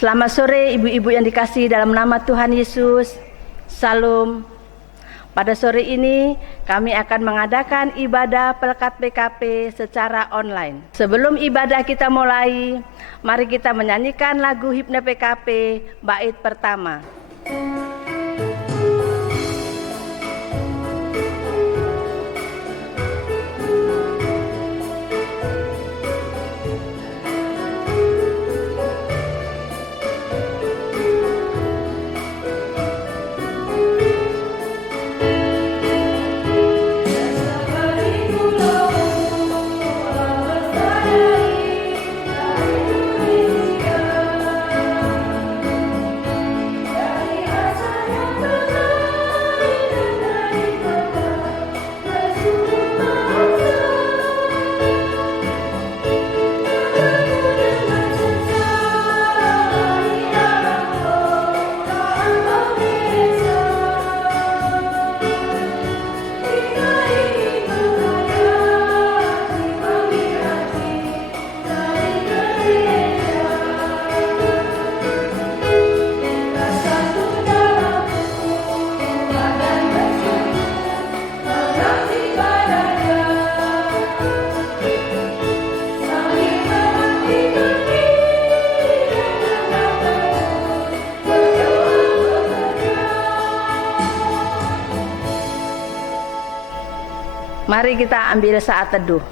Selamat sore ibu-ibu yang dikasihi dalam nama Tuhan Yesus. Salam. Pada sore ini kami akan mengadakan ibadah pelekat PKP secara online. Sebelum ibadah kita mulai, mari kita menyanyikan lagu himne PKP bait pertama. Mari kita ambil saat teduh.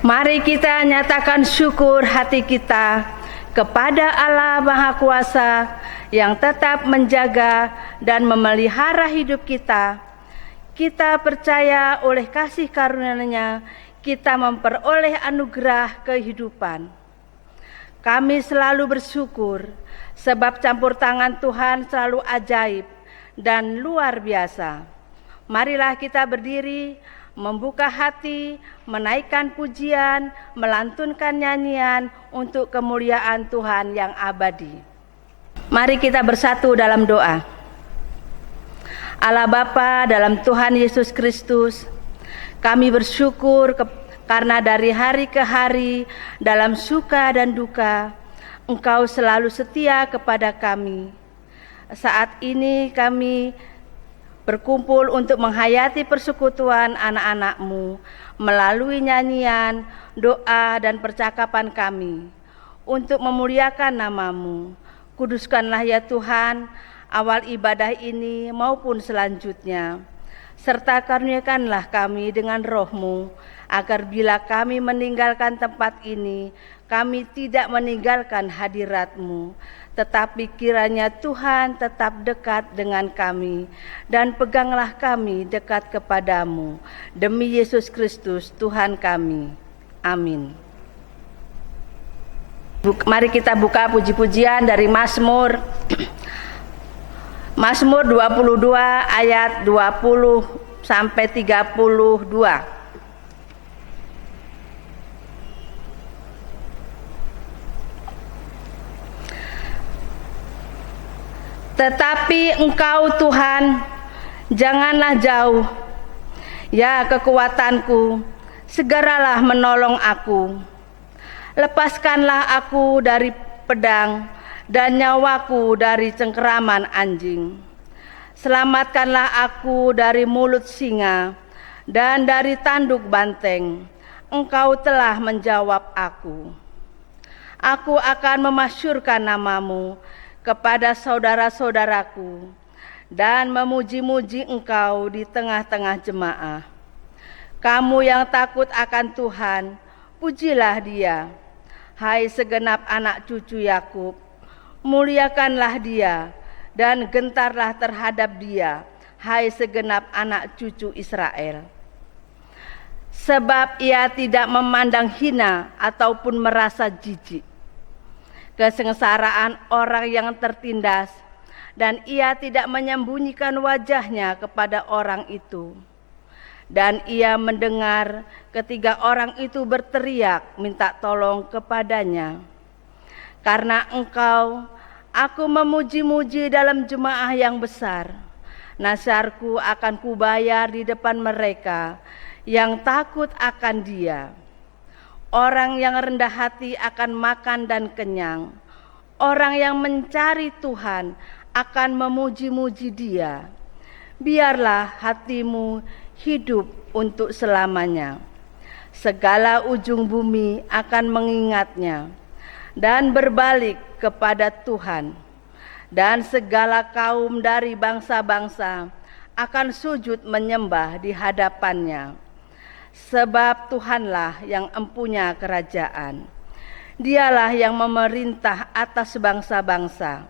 Mari kita nyatakan syukur hati kita kepada Allah Maha Kuasa yang tetap menjaga dan memelihara hidup kita. Kita percaya oleh kasih karunia-Nya kita memperoleh anugerah kehidupan. Kami selalu bersyukur sebab campur tangan Tuhan selalu ajaib dan luar biasa. Marilah kita berdiri, membuka hati, menaikkan pujian, melantunkan nyanyian untuk kemuliaan Tuhan yang abadi. Mari kita bersatu dalam doa. Allah Bapa dalam Tuhan Yesus Kristus, kami bersyukur karena dari hari ke hari, dalam suka dan duka, Engkau selalu setia kepada kami. Saat ini kami berkumpul untuk menghayati persekutuan anak-anak-Mu melalui nyanyian, doa, dan percakapan kami untuk memuliakan nama-Mu. Kuduskanlah ya Tuhan awal ibadah ini maupun selanjutnya. Serta karuniakanlah kami dengan roh-Mu, agar bila kami meninggalkan tempat ini, kami tidak meninggalkan hadirat-Mu, tetapi kiranya Tuhan tetap dekat dengan kami, dan peganglah kami dekat kepadamu. Demi Yesus Kristus Tuhan kami. Amin. Mari kita buka puji-pujian dari Mazmur. Mazmur 22 ayat 20 sampai 32. Tetapi Engkau Tuhan, janganlah jauh. Ya kekuatanku, segeralah menolong aku. Lepaskanlah aku dari pedang dan nyawaku dari cengkeraman anjing. Selamatkanlah aku dari mulut singa dan dari tanduk banteng. Engkau telah menjawab aku. Aku akan memasyurkan nama-Mu kepada saudara-saudaraku dan memuji-muji Engkau di tengah-tengah jemaah. Kamu yang takut akan Tuhan, pujilah Dia. Hai segenap anak cucu Yakub, muliakanlah Dia dan gentarlah terhadap Dia, hai segenap anak cucu Israel. Sebab Ia tidak memandang hina ataupun merasa jijik kesengsaraan orang yang tertindas, dan Ia tidak menyembunyikan wajahnya kepada orang itu. Dan Ia mendengar ketika orang itu berteriak minta tolong kepadanya. Karena Engkau, aku memuji-muji dalam jemaah yang besar. Nasyarku akan kubayar di depan mereka yang takut akan Dia. Orang yang rendah hati akan makan dan kenyang. Orang yang mencari Tuhan akan memuji-muji Dia. Biarlah hatimu hidup untuk selamanya. Segala ujung bumi akan mengingatnya dan berbalik kepada Tuhan. Dan segala kaum dari bangsa-bangsa akan sujud menyembah di hadapannya. Sebab Tuhanlah yang empunya kerajaan. Dialah yang memerintah atas bangsa-bangsa.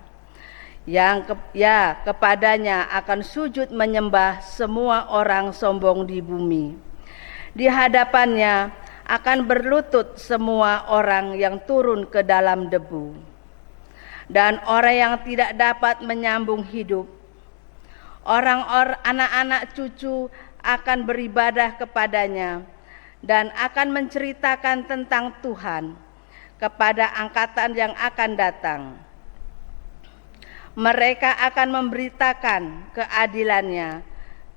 Kepadanya akan sujud menyembah semua orang sombong di bumi. Di hadapannya akan berlutut semua orang yang turun ke dalam debu. Dan orang yang tidak dapat menyambung hidup. Anak-anak cucu akan beribadah kepadanya dan akan menceritakan tentang Tuhan kepada angkatan yang akan datang. Mereka akan memberitakan keadilannya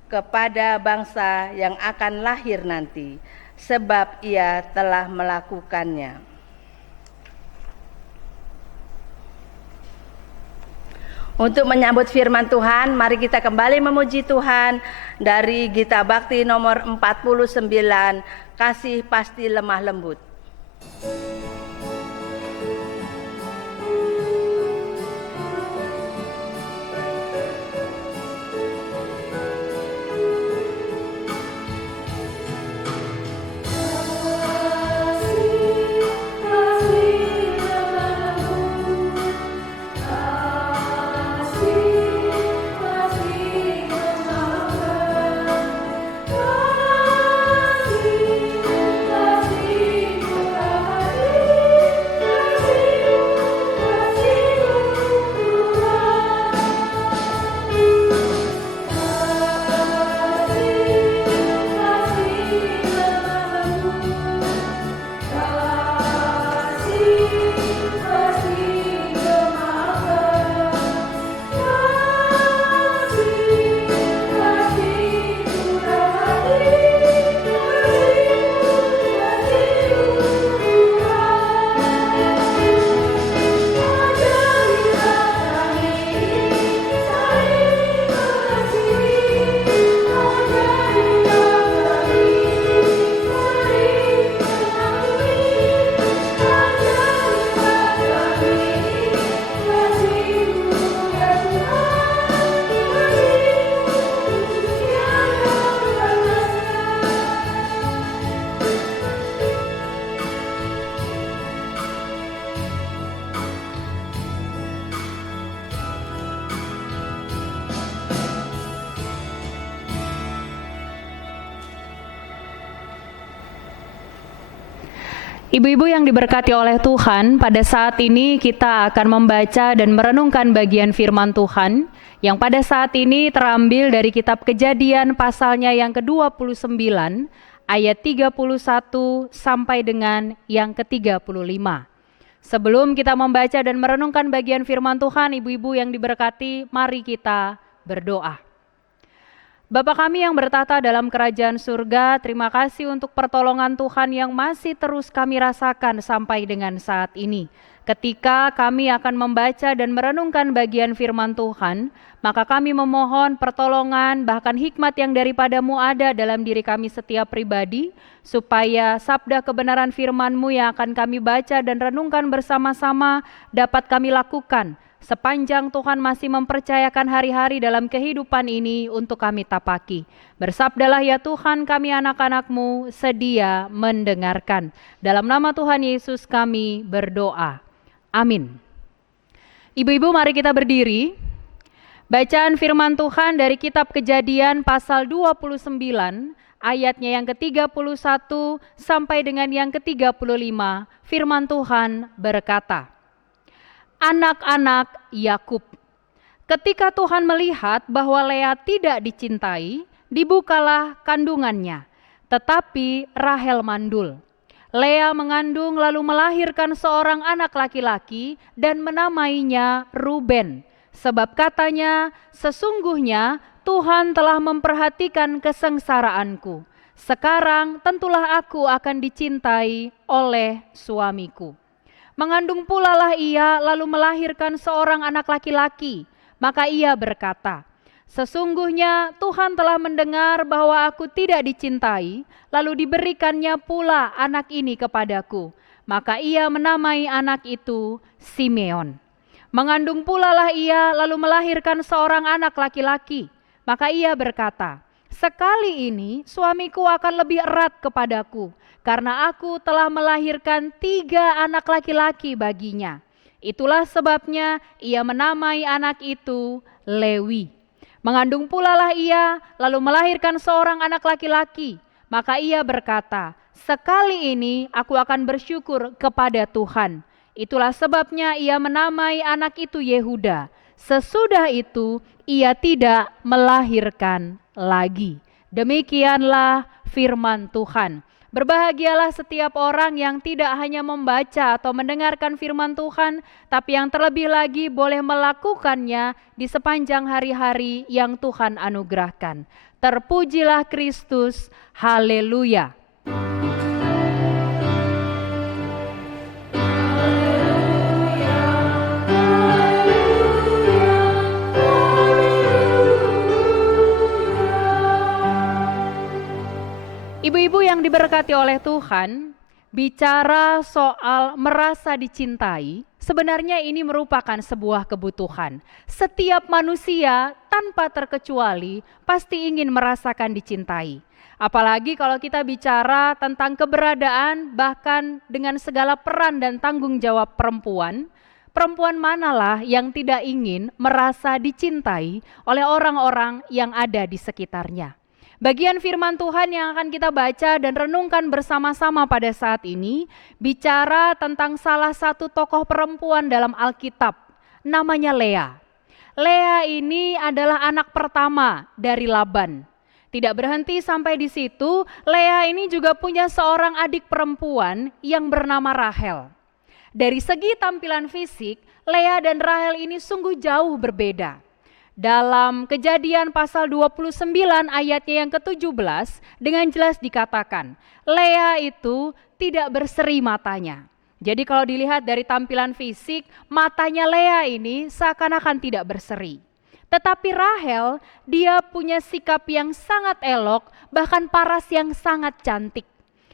kepada bangsa yang akan lahir nanti, sebab Ia telah melakukannya. Untuk menyambut firman Tuhan, mari kita kembali memuji Tuhan dari Gita Bakti nomor 49, Kasih Pasti Lemah Lembut. Ibu-ibu yang diberkati oleh Tuhan, pada saat ini kita akan membaca dan merenungkan bagian firman Tuhan yang pada saat ini terambil dari kitab Kejadian pasalnya yang ke-29 ayat 31 sampai dengan yang ke-35. Sebelum kita membaca dan merenungkan bagian firman Tuhan, ibu-ibu yang diberkati, mari kita berdoa. Bapa kami yang bertata dalam kerajaan surga, terima kasih untuk pertolongan Tuhan yang masih terus kami rasakan sampai dengan saat ini. Ketika kami akan membaca dan merenungkan bagian firman Tuhan, maka kami memohon pertolongan bahkan hikmat yang daripadamu ada dalam diri kami setiap pribadi, supaya sabda kebenaran firman-Mu yang akan kami baca dan renungkan bersama-sama dapat kami lakukan sepanjang Tuhan masih mempercayakan hari-hari dalam kehidupan ini untuk kami tapaki. Bersabdalah ya Tuhan, kami anak-anak-Mu sedia mendengarkan. Dalam nama Tuhan Yesus kami berdoa. Amin. Ibu-ibu mari kita berdiri. Bacaan firman Tuhan dari kitab Kejadian pasal 29 ayatnya yang ke-31 sampai dengan yang ke-35. Firman Tuhan berkata, anak-anak Yakub. Ketika Tuhan melihat bahwa Lea tidak dicintai, dibukalah kandungannya, tetapi Rahel mandul. Lea mengandung lalu melahirkan seorang anak laki-laki dan menamainya Ruben, sebab katanya, sesungguhnya Tuhan telah memperhatikan kesengsaraanku. Sekarang tentulah aku akan dicintai oleh suamiku. Mengandung pula lah ia, lalu melahirkan seorang anak laki-laki. Maka ia berkata, sesungguhnya Tuhan telah mendengar bahwa aku tidak dicintai, lalu diberikannya pula anak ini kepadaku. Maka ia menamai anak itu Simeon. Mengandung pula lah ia, lalu melahirkan seorang anak laki-laki. Maka ia berkata, sekali ini suamiku akan lebih erat kepadaku, karena aku telah melahirkan 3 anak laki-laki baginya. Itulah sebabnya ia menamai anak itu Lewi. Mengandung pula lah ia, lalu melahirkan seorang anak laki-laki. Maka ia berkata, sekali ini aku akan bersyukur kepada Tuhan. Itulah sebabnya ia menamai anak itu Yehuda. Sesudah itu ia tidak melahirkan lagi. Demikianlah firman Tuhan. Berbahagialah setiap orang yang tidak hanya membaca atau mendengarkan firman Tuhan, tapi yang terlebih lagi boleh melakukannya di sepanjang hari-hari yang Tuhan anugerahkan. Terpujilah Kristus, haleluya. Ibu-ibu yang diberkati oleh Tuhan, bicara soal merasa dicintai, sebenarnya ini merupakan sebuah kebutuhan. Setiap manusia tanpa terkecuali pasti ingin merasakan dicintai. Apalagi kalau kita bicara tentang keberadaan bahkan dengan segala peran dan tanggung jawab perempuan, perempuan manalah yang tidak ingin merasa dicintai oleh orang-orang yang ada di sekitarnya. Bagian firman Tuhan yang akan kita baca dan renungkan bersama-sama pada saat ini bicara tentang salah satu tokoh perempuan dalam Alkitab, namanya Lea. Lea ini adalah anak pertama dari Laban. Tidak berhenti sampai di situ, Lea ini juga punya seorang adik perempuan yang bernama Rahel. Dari segi tampilan fisik, Lea dan Rahel ini sungguh jauh berbeda. Dalam Kejadian pasal 29 ayatnya yang ke-17 dengan jelas dikatakan, Lea itu tidak berseri matanya. Jadi kalau dilihat dari tampilan fisik, matanya Lea ini seakan-akan tidak berseri. Tetapi Rahel, dia punya sikap yang sangat elok, bahkan paras yang sangat cantik.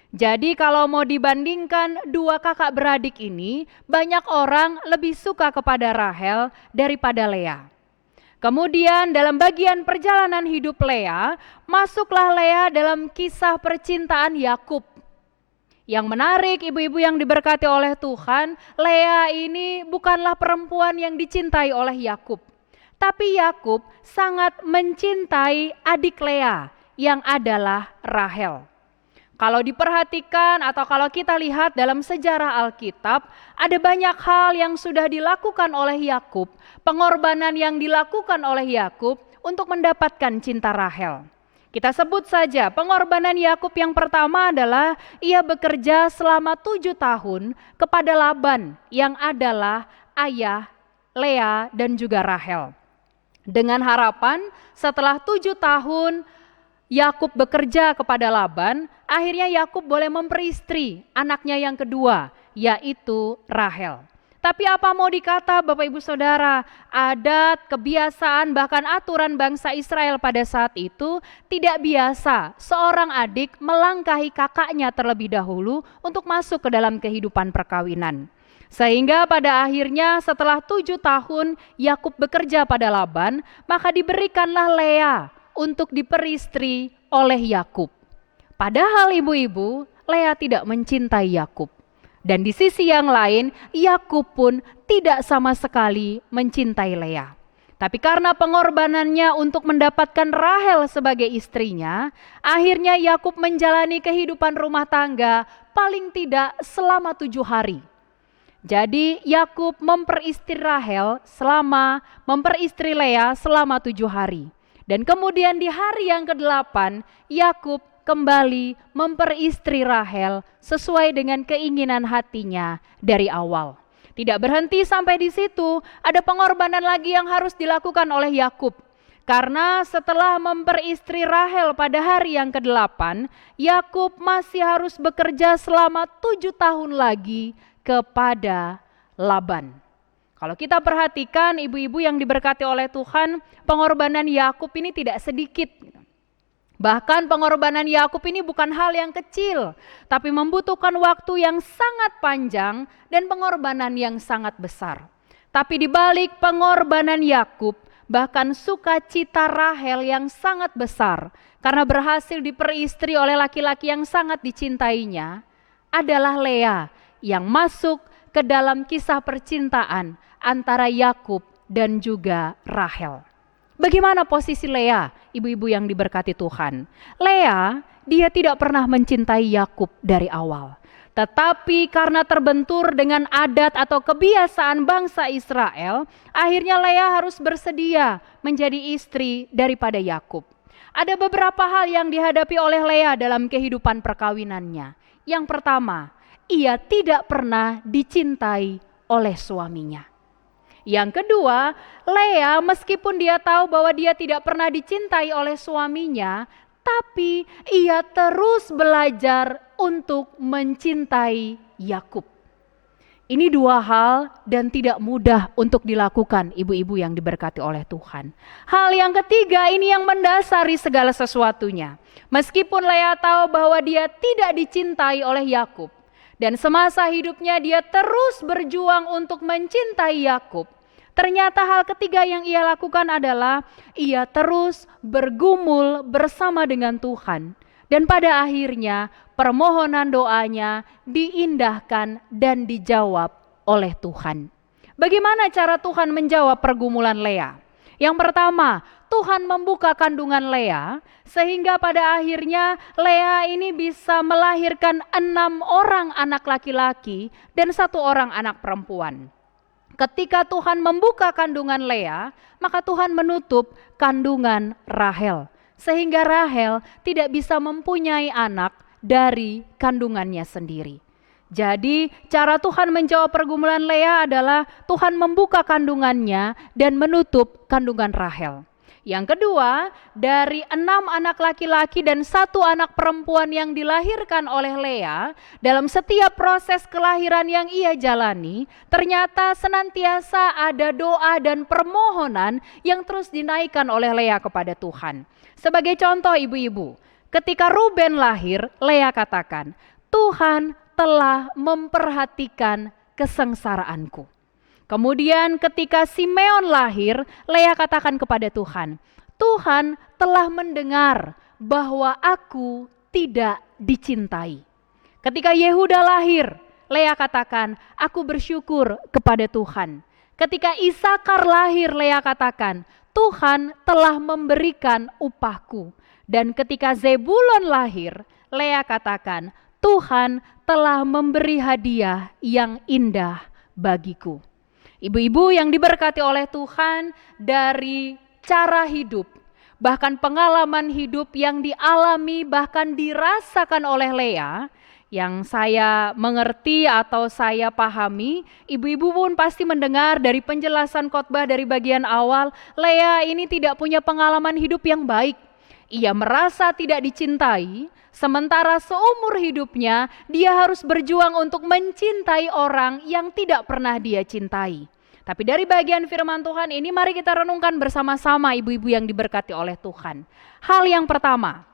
Jadi kalau mau dibandingkan 2 kakak beradik ini, banyak orang lebih suka kepada Rahel daripada Lea. Kemudian dalam bagian perjalanan hidup Lea, masuklah Lea dalam kisah percintaan Yakub. Yang menarik ibu-ibu yang diberkati oleh Tuhan, Lea ini bukanlah perempuan yang dicintai oleh Yakub. Tapi Yakub sangat mencintai adik Lea yang adalah Rahel. Kalau diperhatikan atau kalau kita lihat dalam sejarah Alkitab, ada banyak hal yang sudah dilakukan oleh Yakub, pengorbanan yang dilakukan oleh Yakub untuk mendapatkan cinta Rahel. Kita sebut saja pengorbanan Yakub yang pertama adalah ia bekerja selama 7 tahun kepada Laban yang adalah ayah Lea dan juga Rahel. Dengan harapan setelah 7 tahun Yakub bekerja kepada Laban, akhirnya Yakub boleh memperistri anaknya yang kedua, yaitu Rahel. Tapi apa mau dikata Bapak Ibu Saudara, adat, kebiasaan, bahkan aturan bangsa Israel pada saat itu tidak biasa seorang adik melangkahi kakaknya terlebih dahulu untuk masuk ke dalam kehidupan perkawinan. Sehingga pada akhirnya setelah 7 tahun Yakub bekerja pada Laban, maka diberikanlah Lea untuk diperistri oleh Yakub. Padahal ibu-ibu, Lea tidak mencintai Yakub. Dan di sisi yang lain, Yakub pun tidak sama sekali mencintai Lea. Tapi karena pengorbanannya untuk mendapatkan Rahel sebagai istrinya, akhirnya Yakub menjalani kehidupan rumah tangga paling tidak selama 7 hari. Jadi Yakub memperistri Lea selama 7 hari. Dan kemudian di hari yang ke-8, Yakub kembali memperistri Rahel sesuai dengan keinginan hatinya dari awal. Tidak berhenti sampai di situ, ada pengorbanan lagi yang harus dilakukan oleh Yakub. Karena setelah memperistri Rahel pada hari yang ke-8, Yakub masih harus bekerja selama 7 tahun lagi kepada Laban. Kalau kita perhatikan ibu-ibu yang diberkati oleh Tuhan, pengorbanan Yakub ini tidak sedikit. Bahkan pengorbanan Yakub ini bukan hal yang kecil, tapi membutuhkan waktu yang sangat panjang dan pengorbanan yang sangat besar. Tapi di balik pengorbanan Yakub, bahkan sukacita Rahel yang sangat besar karena berhasil diperistri oleh laki-laki yang sangat dicintainya, adalah Lea yang masuk ke dalam kisah percintaan antara Yakub dan juga Rahel. Bagaimana posisi Lea, ibu-ibu yang diberkati Tuhan? Lea, dia tidak pernah mencintai Yakub dari awal. Tetapi karena terbentur dengan adat atau kebiasaan bangsa Israel, akhirnya Lea harus bersedia menjadi istri daripada Yakub. Ada beberapa hal yang dihadapi oleh Lea dalam kehidupan perkawinannya. Yang pertama, ia tidak pernah dicintai oleh suaminya. Yang kedua, Lea meskipun dia tahu bahwa dia tidak pernah dicintai oleh suaminya, tapi ia terus belajar untuk mencintai Yakub. Ini dua hal dan tidak mudah untuk dilakukan ibu-ibu yang diberkati oleh Tuhan. Hal yang ketiga ini yang mendasari segala sesuatunya. Meskipun Lea tahu bahwa dia tidak dicintai oleh Yakub, dan semasa hidupnya dia terus berjuang untuk mencintai Yakub, ternyata hal ketiga yang ia lakukan adalah ia terus bergumul bersama dengan Tuhan. Dan pada akhirnya permohonan doanya diindahkan dan dijawab oleh Tuhan. Bagaimana cara Tuhan menjawab pergumulan Lea? Yang pertama, Tuhan membuka kandungan Lea sehingga pada akhirnya Lea ini bisa melahirkan 6 orang anak laki-laki dan 1 orang anak perempuan. Ketika Tuhan membuka kandungan Lea, maka Tuhan menutup kandungan Rahel. Sehingga Rahel tidak bisa mempunyai anak dari kandungannya sendiri. Jadi cara Tuhan menjawab pergumulan Lea adalah Tuhan membuka kandungannya dan menutup kandungan Rahel. Yang kedua, dari 6 anak laki-laki dan 1 anak perempuan yang dilahirkan oleh Lea, dalam setiap proses kelahiran yang ia jalani, ternyata senantiasa ada doa dan permohonan yang terus dinaikkan oleh Lea kepada Tuhan. Sebagai contoh ibu-ibu, ketika Ruben lahir, Lea katakan, Tuhan telah memperhatikan kesengsaraanku. Kemudian ketika Simeon lahir, Lea katakan kepada Tuhan, Tuhan telah mendengar bahwa aku tidak dicintai. Ketika Yehuda lahir, Lea katakan, aku bersyukur kepada Tuhan. Ketika Isakar lahir, Lea katakan, Tuhan telah memberikan upahku. Dan ketika Zebulon lahir, Lea katakan, Tuhan telah memberi hadiah yang indah bagiku. Ibu-ibu yang diberkati oleh Tuhan, dari cara hidup, bahkan pengalaman hidup yang dialami bahkan dirasakan oleh Lea, yang saya mengerti atau saya pahami, ibu-ibu pun pasti mendengar dari penjelasan khotbah dari bagian awal, Lea ini tidak punya pengalaman hidup yang baik. Ia merasa tidak dicintai, sementara seumur hidupnya dia harus berjuang untuk mencintai orang yang tidak pernah dia cintai. Tapi dari bagian firman Tuhan ini mari kita renungkan bersama-sama ibu-ibu yang diberkati oleh Tuhan. Hal yang pertama,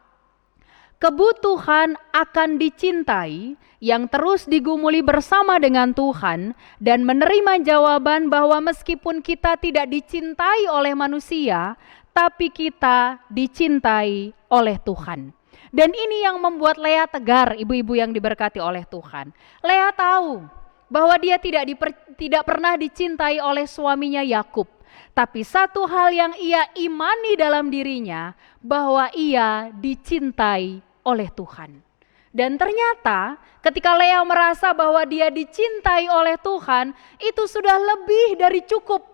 kebutuhan akan dicintai yang terus digumuli bersama dengan Tuhan dan menerima jawaban bahwa meskipun kita tidak dicintai oleh manusia, tapi kita dicintai oleh Tuhan. Dan ini yang membuat Lea tegar, ibu-ibu yang diberkati oleh Tuhan. Lea tahu bahwa dia tidak pernah dicintai oleh suaminya Yakub. Tapi satu hal yang ia imani dalam dirinya, bahwa ia dicintai oleh Tuhan. Dan ternyata ketika Lea merasa bahwa dia dicintai oleh Tuhan, itu sudah lebih dari cukup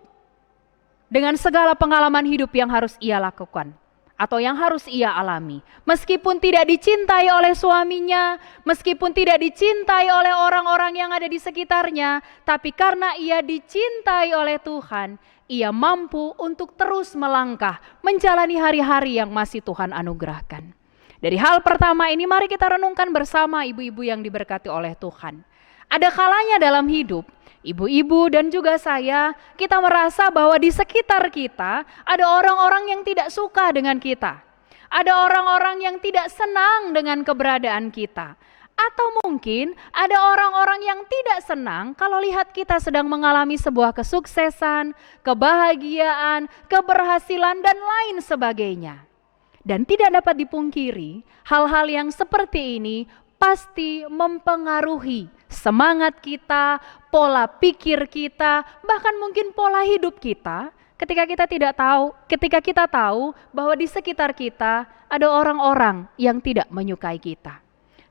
dengan segala pengalaman hidup yang harus ia lakukan atau yang harus ia alami. Meskipun tidak dicintai oleh suaminya, meskipun tidak dicintai oleh orang-orang yang ada di sekitarnya, tapi karena ia dicintai oleh Tuhan, ia mampu untuk terus melangkah menjalani hari-hari yang masih Tuhan anugerahkan. Dari hal pertama ini mari kita renungkan bersama ibu-ibu yang diberkati oleh Tuhan. Ada kalanya dalam hidup, ibu-ibu dan juga saya, kita merasa bahwa di sekitar kita ada orang-orang yang tidak suka dengan kita. Ada orang-orang yang tidak senang dengan keberadaan kita. Atau mungkin ada orang-orang yang tidak senang kalau lihat kita sedang mengalami sebuah kesuksesan, kebahagiaan, keberhasilan, dan lain sebagainya. Dan tidak dapat dipungkiri, hal-hal yang seperti ini pasti mempengaruhi semangat kita, pola pikir kita, bahkan mungkin pola hidup kita ketika kita tahu bahwa di sekitar kita ada orang-orang yang tidak menyukai kita.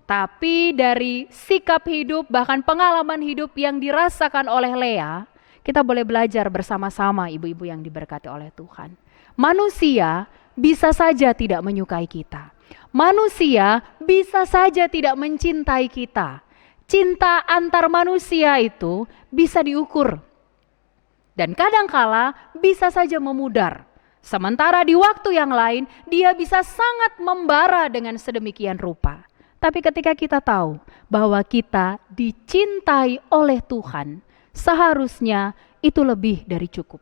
Tapi dari sikap hidup, bahkan pengalaman hidup yang dirasakan oleh Lea, kita boleh belajar bersama-sama ibu-ibu yang diberkati oleh Tuhan. Manusia bisa saja tidak menyukai kita. Manusia bisa saja tidak mencintai kita. Cinta antar manusia itu bisa diukur. Dan kadangkala bisa saja memudar. Sementara di waktu yang lain, dia bisa sangat membara dengan sedemikian rupa. Tapi ketika kita tahu bahwa kita dicintai oleh Tuhan, seharusnya itu lebih dari cukup.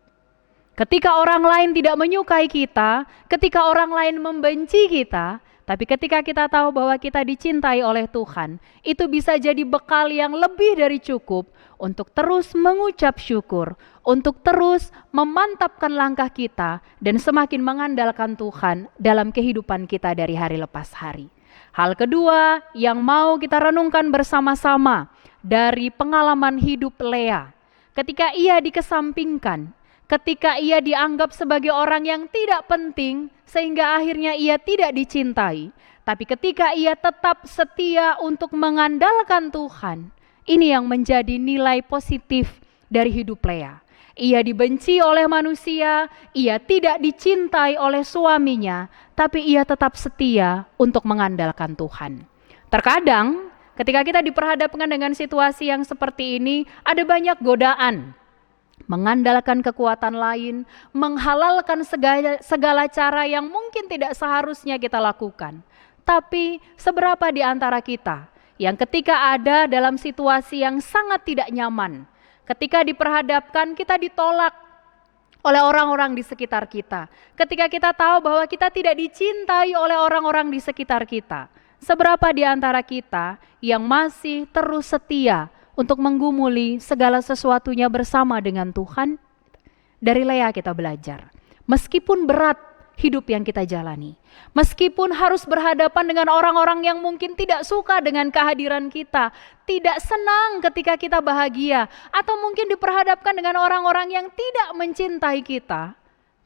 Ketika orang lain tidak menyukai kita, ketika orang lain membenci kita, tapi ketika kita tahu bahwa kita dicintai oleh Tuhan, itu bisa jadi bekal yang lebih dari cukup untuk terus mengucap syukur, untuk terus memantapkan langkah kita dan semakin mengandalkan Tuhan dalam kehidupan kita dari hari lepas hari. Hal kedua yang mau kita renungkan bersama-sama dari pengalaman hidup Lea. Ketika ia dikesampingkan, ketika ia dianggap sebagai orang yang tidak penting sehingga akhirnya ia tidak dicintai. Tapi ketika ia tetap setia untuk mengandalkan Tuhan, ini yang menjadi nilai positif dari hidup Lea. Ia dibenci oleh manusia, ia tidak dicintai oleh suaminya, tapi ia tetap setia untuk mengandalkan Tuhan. Terkadang ketika kita diperhadapkan dengan situasi yang seperti ini, ada banyak godaan. Mengandalkan kekuatan lain, menghalalkan segala cara yang mungkin tidak seharusnya kita lakukan. Tapi seberapa di antara kita yang ketika ada dalam situasi yang sangat tidak nyaman, ketika diperhadapkan kita ditolak oleh orang-orang di sekitar kita. Ketika kita tahu bahwa kita tidak dicintai oleh orang-orang di sekitar kita. Seberapa di antara kita yang masih terus setia untuk menggumuli segala sesuatunya bersama dengan Tuhan? Dari Lea kita belajar. Meskipun berat hidup yang kita jalani, meskipun harus berhadapan dengan orang-orang yang mungkin tidak suka dengan kehadiran kita, tidak senang ketika kita bahagia, atau mungkin diperhadapkan dengan orang-orang yang tidak mencintai kita,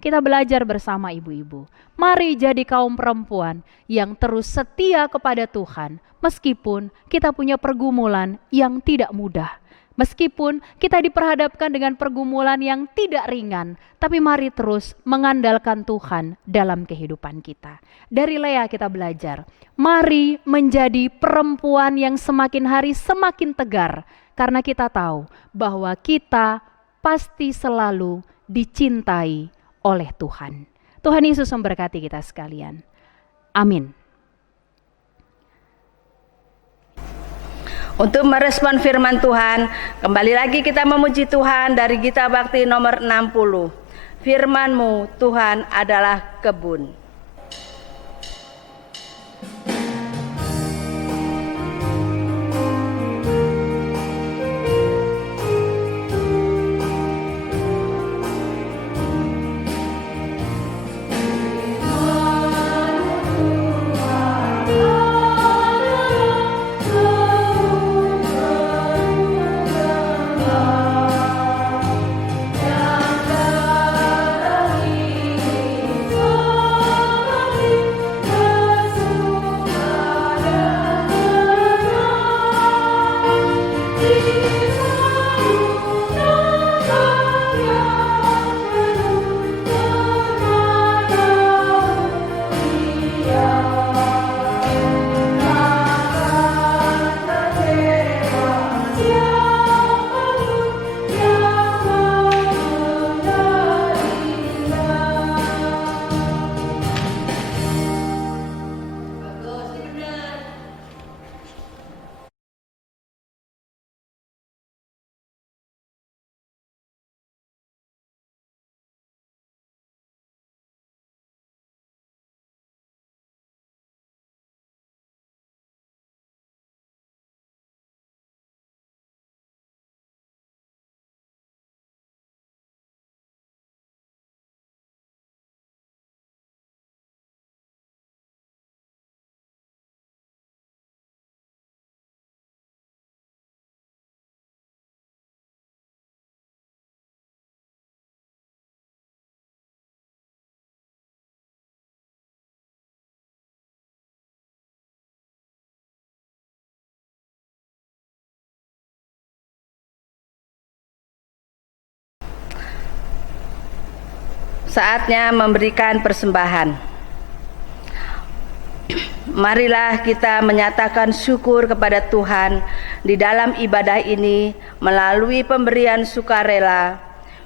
kita belajar bersama ibu-ibu. Mari jadi kaum perempuan yang terus setia kepada Tuhan, meskipun kita punya pergumulan yang tidak mudah. Meskipun kita diperhadapkan dengan pergumulan yang tidak ringan, tapi mari terus mengandalkan Tuhan dalam kehidupan kita. Dari Lea kita belajar, mari menjadi perempuan yang semakin hari semakin tegar, karena kita tahu bahwa kita pasti selalu dicintai oleh Tuhan. Tuhan Yesus memberkati kita sekalian. Amin. Untuk merespon firman Tuhan, kembali lagi kita memuji Tuhan dari Gita Bakti nomor 60. Firman-Mu Tuhan adalah kebun. Saatnya memberikan persembahan. Marilah kita menyatakan syukur kepada Tuhan di dalam ibadah ini melalui pemberian sukarela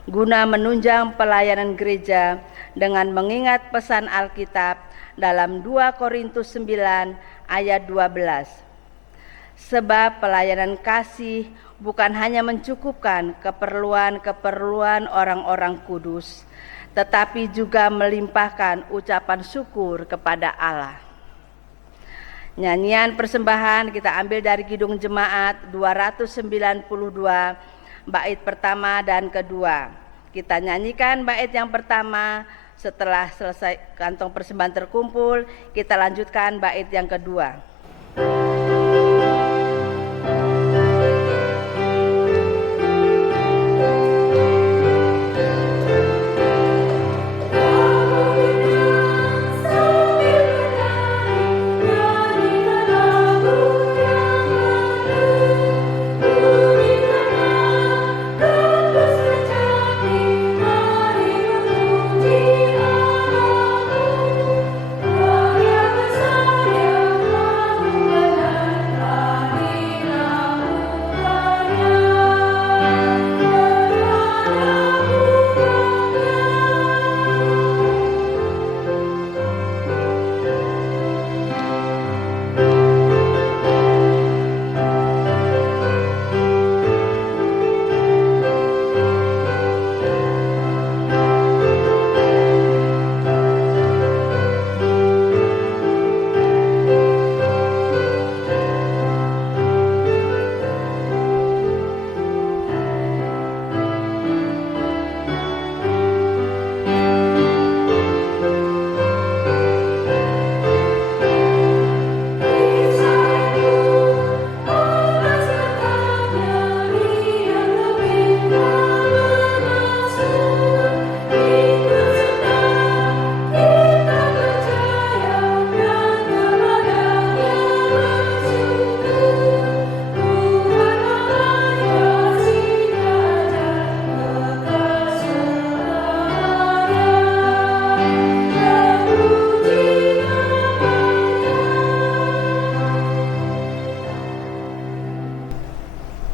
guna menunjang pelayanan gereja dengan mengingat pesan Alkitab dalam 2 Korintus 9 ayat 12. Sebab pelayanan kasih bukan hanya mencukupkan keperluan-keperluan orang-orang kudus, tetapi juga melimpahkan ucapan syukur kepada Allah. Nyanyian persembahan kita ambil dari Kidung Jemaat 292 bait pertama dan kedua. Kita nyanyikan bait yang pertama, setelah selesai kantong persembahan terkumpul, kita lanjutkan bait yang kedua.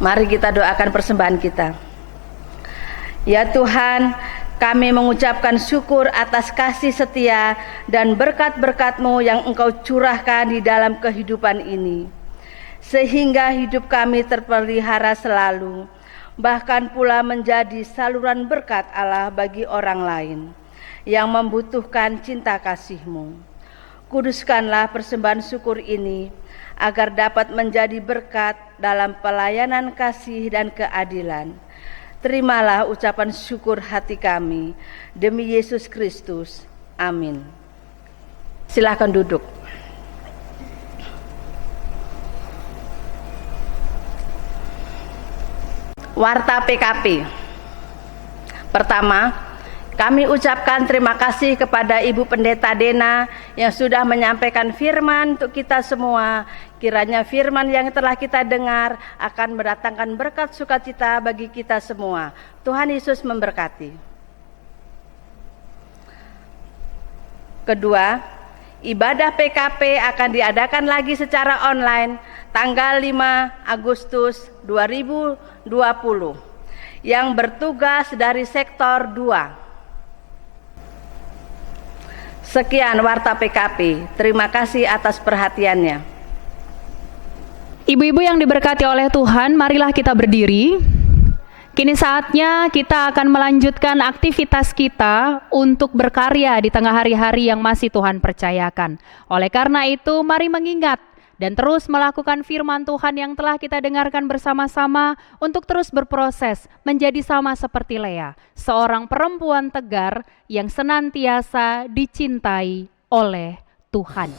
Mari kita doakan persembahan kita. Ya Tuhan, kami mengucapkan syukur atas kasih setia dan berkat-berkat-Mu yang Engkau curahkan di dalam kehidupan ini, sehingga hidup kami terpelihara selalu, bahkan pula menjadi saluran berkat Allah bagi orang lain yang membutuhkan cinta kasih-Mu. Kuduskanlah persembahan syukur ini, agar dapat menjadi berkat dalam pelayanan kasih dan keadilan. Terimalah ucapan syukur hati kami, demi Yesus Kristus. Amin. Silakan duduk. Warta PKP. Pertama, kami ucapkan terima kasih kepada Ibu Pendeta Dena yang sudah menyampaikan firman untuk kita semua. Kiranya firman yang telah kita dengar akan mendatangkan berkat sukacita bagi kita semua. Tuhan Yesus memberkati. Kedua, ibadah PKP akan diadakan lagi secara online tanggal 5 Agustus 2020 yang bertugas dari sektor 2. Sekian Warta PKP. Terima kasih atas perhatiannya. Ibu-ibu yang diberkati oleh Tuhan, marilah kita berdiri. Kini saatnya kita akan melanjutkan aktivitas kita untuk berkarya di tengah hari-hari yang masih Tuhan percayakan. Oleh karena itu, mari mengingat dan terus melakukan firman Tuhan yang telah kita dengarkan bersama-sama untuk terus berproses menjadi sama seperti Lea, seorang perempuan tegar yang senantiasa dicintai oleh Tuhan.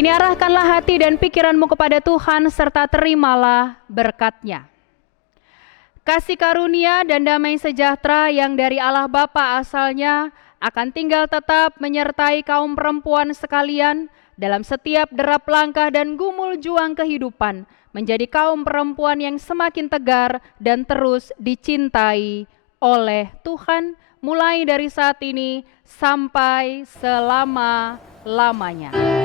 Kini arahkanlah hati dan pikiranmu kepada Tuhan serta terimalah berkat-Nya. Kasih karunia dan damai sejahtera yang dari Allah Bapa asalnya akan tinggal tetap menyertai kaum perempuan sekalian dalam setiap derap langkah dan gumul juang kehidupan, menjadi kaum perempuan yang semakin tegar dan terus dicintai oleh Tuhan, mulai dari saat ini sampai selama-lamanya.